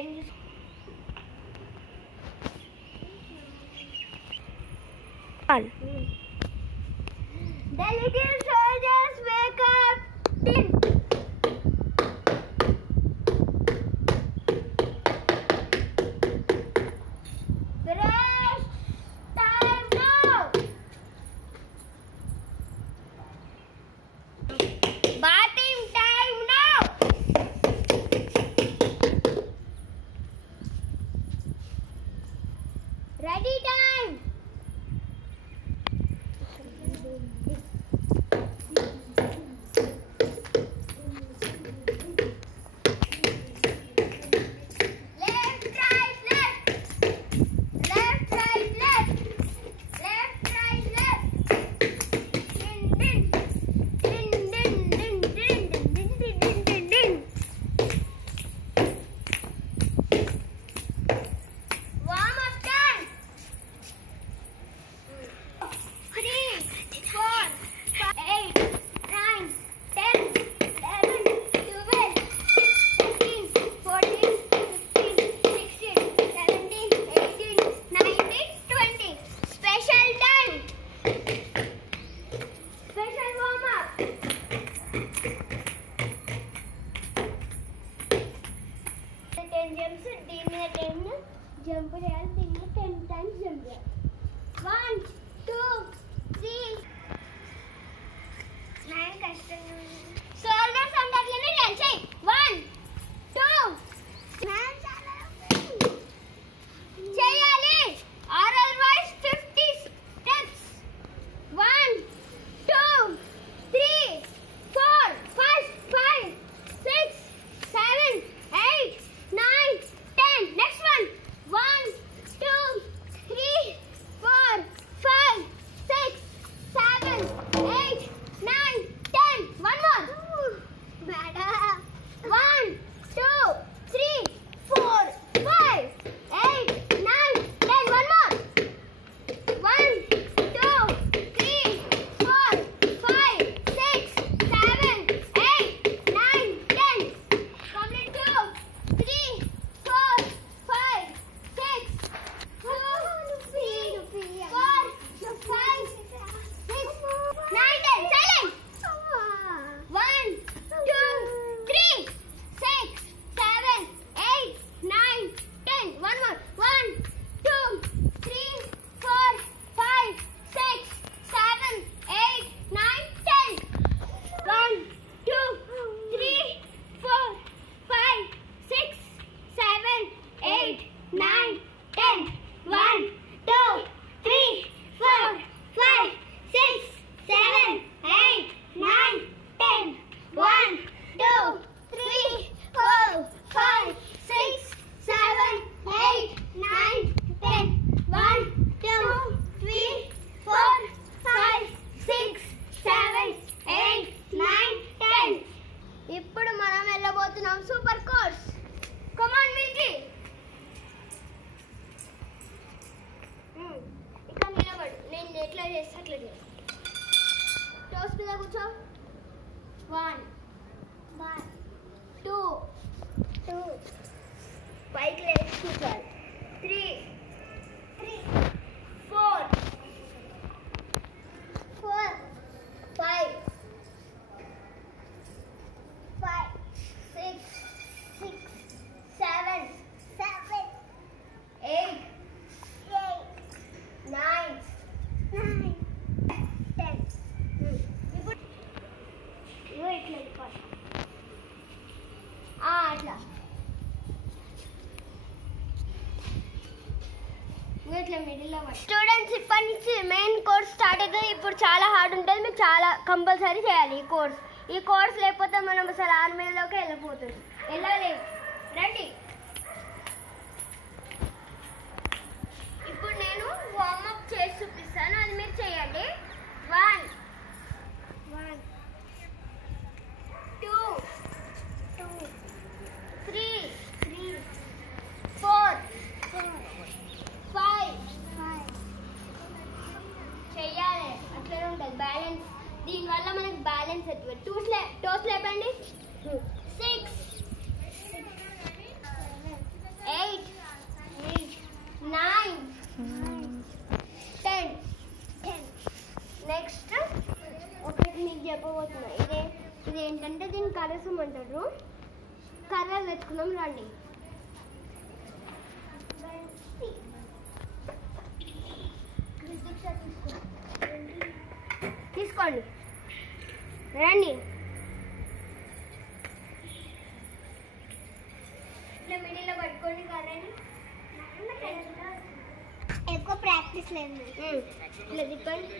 Time The little soldiers wake up. Tin. Rest time now. Bathing time now. Ready time. Jump real thing 10 times jump real. 1, 2, 3. Nine custom. Shoulders under line and say 1, 2. Man cheyali or otherwise 50 steps. 1, 2, 3, 4, 5, 6, 7, 8, 9, 10. Next one. 1, 2, 3, 4, 5, 6, 7, 8, 9, 10. One more. Madam. 1, 2, 3, 4, 5, 8, 9, 10. One more. 1, 2, 3, 4, 5, 6, 7, 8, 9, 10. Complete 2, 3, 4, 5, 6, 2, 3, 4, 5, 6, 9, 10. Silence. 1, 2, 3, 6, 7, 8, 9, 10. One more. 1, 2, 3, 4, 5, 6, 7, 8, 9, 10. 1, 2, 3, 4, 5, 6, 7, 8, 9, 10. 1, 2, 3, 4, 5, 6, 7, 8, 9, 10. 1, 2, 3, 4, 5, 6, 7, 8, 9, 10. 1, 2, 3, 4, 5, 6, 7, 8, 9, 10. ఇప్పుడు మనం వెళ్ళబోతున్నాం super course. కమాన్ Milky. ఇక్కడ నిలబడు. నేను ఎట్లా చేస్తా అట్లా చేస్తా. Toes మీద కూర్చో. 1, 2, పైకి లేచి కూర్చోవాలి. 3, 4, 5, 6, 7, 8, 9, 10. ఇప్పుడు ఇట్లా వెళ్ళిపోవాలి. అట్లా ఇట్లా మిడిల్లో. స్టూడెంట్స్ ఇప్పటి నుంచి మెయిన్ కోర్స్ స్టార్ట్ అవుతుంది. ఇప్పుడు చాలా హార్డ్ ఉంటుంది. మీకు చాలా కంపల్సరీ చేయాలి ఈ కోర్స్ లేకపోతే మనం అసలు ఆర్మీలోకి వెళ్ళలేము. రండి. ఇప్పుడు నేను వార్మప్ చేసి చూపిస్తాను, అది మీరు చేయండి. 1, 2, 3, 4, 5 చెయ్యాలి. అట్లనే ఉంటుంది బ్యాలెన్స్. దీనివల్ల మనకు బ్యాలెన్స్ అవుతుంది. టోస్ లేపండి. 6, ఆడేసమంటారు. కర్రలు తెచ్చుకున్నాం రండి. తీసుకోండి రండి. ఇట్లా మిడిల్లో పట్టుకోండి కర్రని. ఎక్కువ ప్రాక్టీస్ లేదు. ఇట్లా తిప్పండి.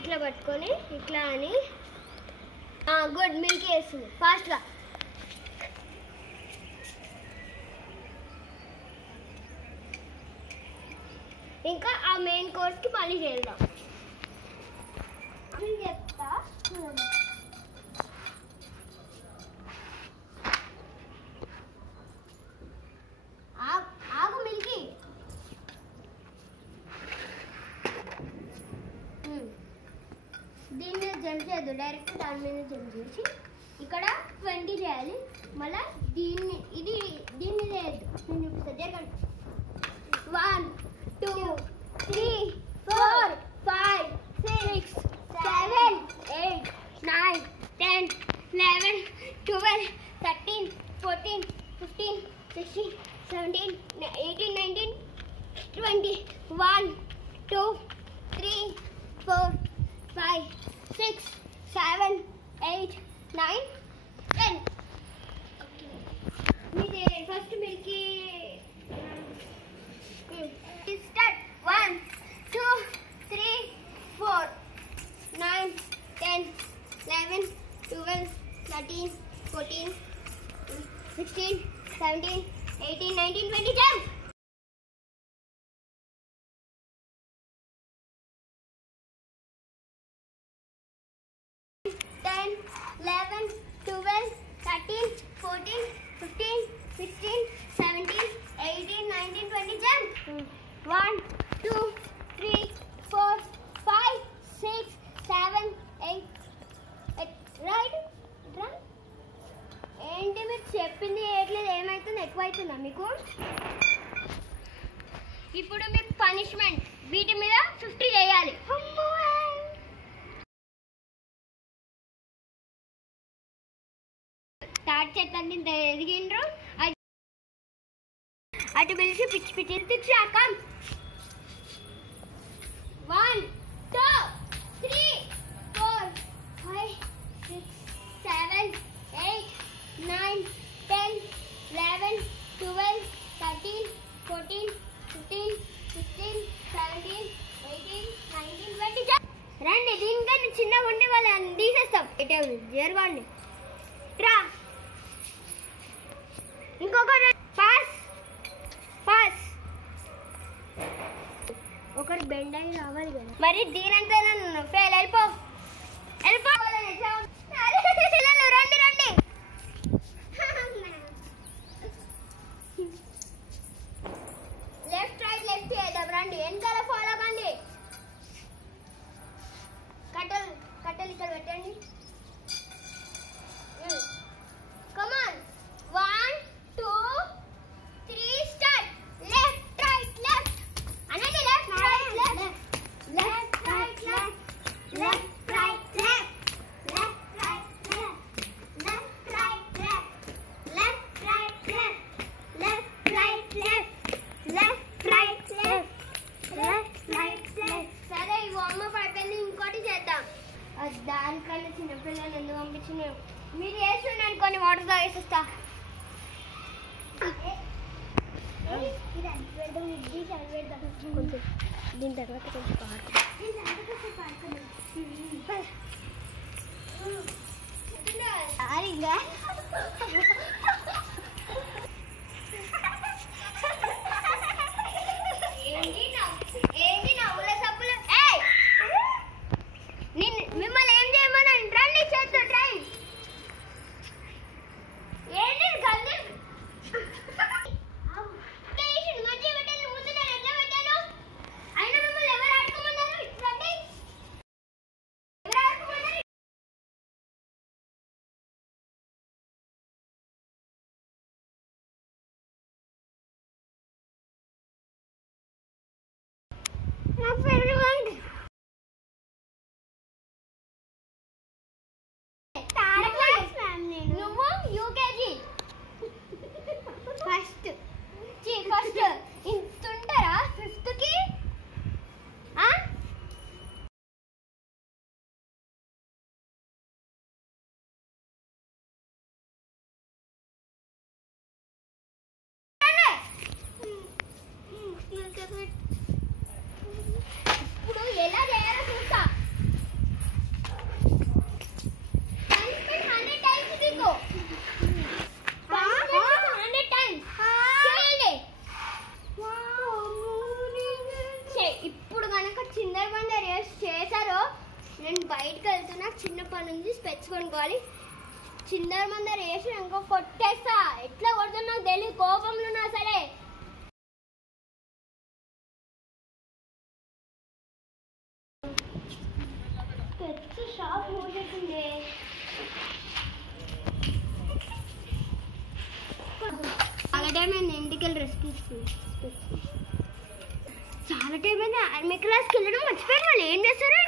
ఇట్లా పట్టుకొని ఇట్లా అని గుడ్ మిల్క్ వేస్తుంది ఫాస్ట్గా. ఇంకా ఆ మెయిన్ కోర్స్కి మళ్ళీ చేద్దాం. నేను చెప్తా. ఆగు మిల్కి. దీని మీద జంప్ చేయద్దు, డైరెక్ట్ దాని మీద జంప్ చేసి ఇక్కడ 20 చేయాలి. మళ్ళీ దీన్ని దీన్ని చేయద్దు. నేను చూపిస్తా జరగండి. 1 2 3 4 5 6 7 8 9 10 11 12 13 14 15 16 17 18 19 20 1 2 3 4 5 6 7 8 9 10. మీది first Milky start. 1 2 3 4 9 10 11 12 13 14 16 17 18 19 20 jump. 10 11 12 13 14 15 16 17 18 19 20 jump. 1 2 3 4 5 6 7 8 right. ఏంటి మీరు చెప్పింది ఏట్లేదు, ఏమవుతుంది? ఎక్కువ అవుతుందా మీకు? ఇప్పుడు మీకు పనిష్మెంట్ వీటి మీద 50 చేయాలి. స్టార్ట్ చేద్దాన్ని ఎదిగిండ్రు అటు పిలిచి పిచ్చి పిచ్చి తెచ్చాక 1 2 3 4 5 6 7 8 9 10 11 12 13 14 15 16 17 18 19 20 రండి. దీనికన్నా చిన్నగా ఉండే వాళ్ళని తీసేస్తాం. ఇటే జరగండి. ట్రా ఇంకొకరు పాస్ పాస్. ఒకరు బెండ్ అయ్యి రావాలి కదా. మరి దీనంతా ఫెయిల్. వెళ్ళిపో వెళ్ళిపో. రండి రండి. లెఫ్ట్ రైట్ లెఫ్ట్ చేద్దాం రండి. వెనకాల ఫాలో కండి. కట్టెలు కట్టెలు ఇక్కడ పెట్టండి. కమాన్ 1 2 3 స్టార్ట్. లెఫ్ట్ రైట్ లెఫ్ట్ అనండి. Left right left left right left left right left left right left left right left left right left left right left left right left left right left. సరే ఈ warm up అయిపోయింది. ఇంకోటి చేద్దాం. దానికన్నా చిన్నపిల్లలు ఎందుకు పంపించిన మీరు వేస్తుండే అనుకోని వాటర్ తాగేసిస్తా. కొంచెం దీని తర్వాత కొంచెం ఏంటి నవ్వుల సబ్బులు? మిమ్మల్ని ఏం చేయమని రండి చేస్తా ట్రై. ఏంటి గంజి అనుకోవాలి. చిన్నర మందర వేసి ఇంకో కొట్టేస్తా. ఎట్లా కొడుతున్నా నాకు తెలియదు, కోపంలో ఉన్నా సరే. తెచ్చి షాప్ మూసేసింది. చాలా టైం అయింది ఇంటికి వెళ్ళి రెస్ట్ తీసుకుని. చాలా టైం అయింది. ఆర్మీ క్లాస్కి వెళ్ళడం మర్చిపోయారు. వాళ్ళు ఏం చేస్తారు?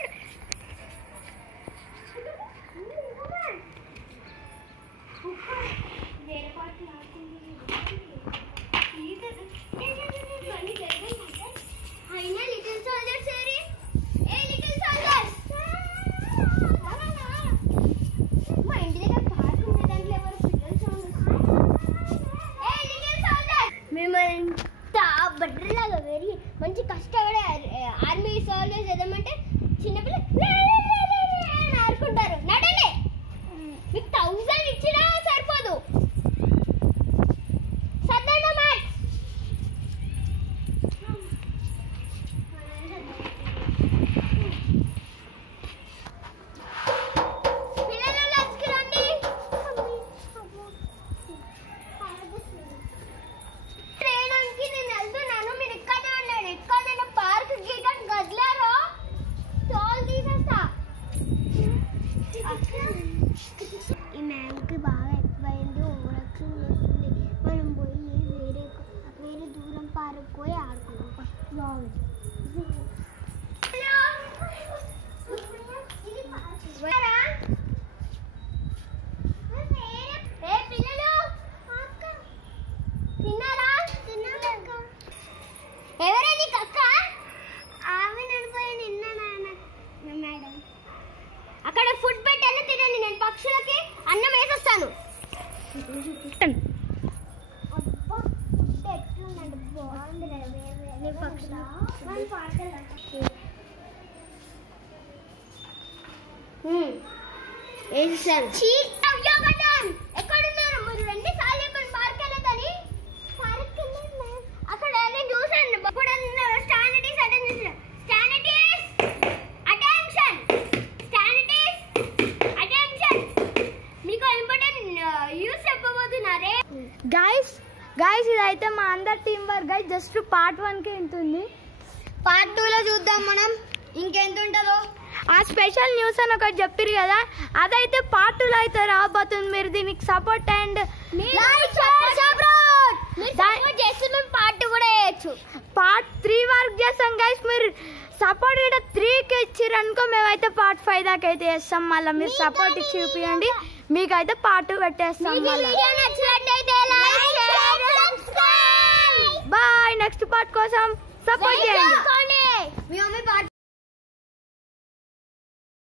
బడ్డలాగా వెరీ మంచి కష్టపడే ఆర్మీ సోల్జర్స్ ఏదేమంటే చిన్నపిల్ల ఆడుకుంటారు. నడలే మీకు 1000 ఇచ్చినా సరిపోదు. సద్దన్న మ్యాట్ పిల్లలు లంచ్కి రండి. ట్రైన్కి నేను వెళ్తున్నాను, మీరు ఇక్కడే ఉండండి. ఎక్కడైనా పార్క్ గీటం గదిలారో తోలు తీసేస్తా. ఈ మ్యామ్కి బాగా ఎక్కువైంది, ఓవరాక్షన్ చేస్తుంది. మనం పోయి వేరే దూరం పార్క్ పోయి ఆడుకుందాం. ఎవరా నీకు అక్క? ఆమె నడిపోయి నిన్న మేడం అక్కడ ఫుడ్ పెట్టాను, తినండి. నేను పక్షులకి అన్నం వేసేస్తాను. వేసేసాను. ఎక్కడున్నారు మీరు? 2 సార్లు చెప్పండి పార్క్ వెళ్ళదని. పార్క్ అక్కడ నేను చూసాను. ఇప్పుడు స్టాండర్డీస్ అటెన్షన్, స్టాండర్డీస్ అటెన్షన్, స్టాండర్డీస్ అటెన్షన్. మీకు ఇంపార్టెంట్ న్యూస్ చెప్పబోతున్నారే. గైస్ ఇదైతే మా అందరి team work guys. Just part 1కే ఉంటుంది. పార్ట్ 2లో చూద్దాం మనం ఇంకెంత ఉంటుందో. ఆ స్పెషల్ న్యూస్ అని ఒకటి చెప్పారు కదా, అదైతే పార్ట్ 2లో అయితే రాబోతుంది. మీరు దీనికి సపోర్ట్ అండ్ చేస్తే మేము పార్ట్ 2 కూడా వేయచ్చు. పార్ట్ 3 వర్క్ చేస్తాం గైస్. మీరు సపోర్ట్ కూడా 3కి ఇచ్చారు అనుకో, మేమైతే పార్ట్ 5 దాకా అయితే చేస్తాం. మళ్ళీ మీరు సపోర్ట్ ఇచ్చి చూపించండి, మీకైతే పార్ట్ 2 పెట్టేస్తాం. బాయ్. నెక్స్ట్ పార్ట్ కోసం సపోర్ట్ చేయండి.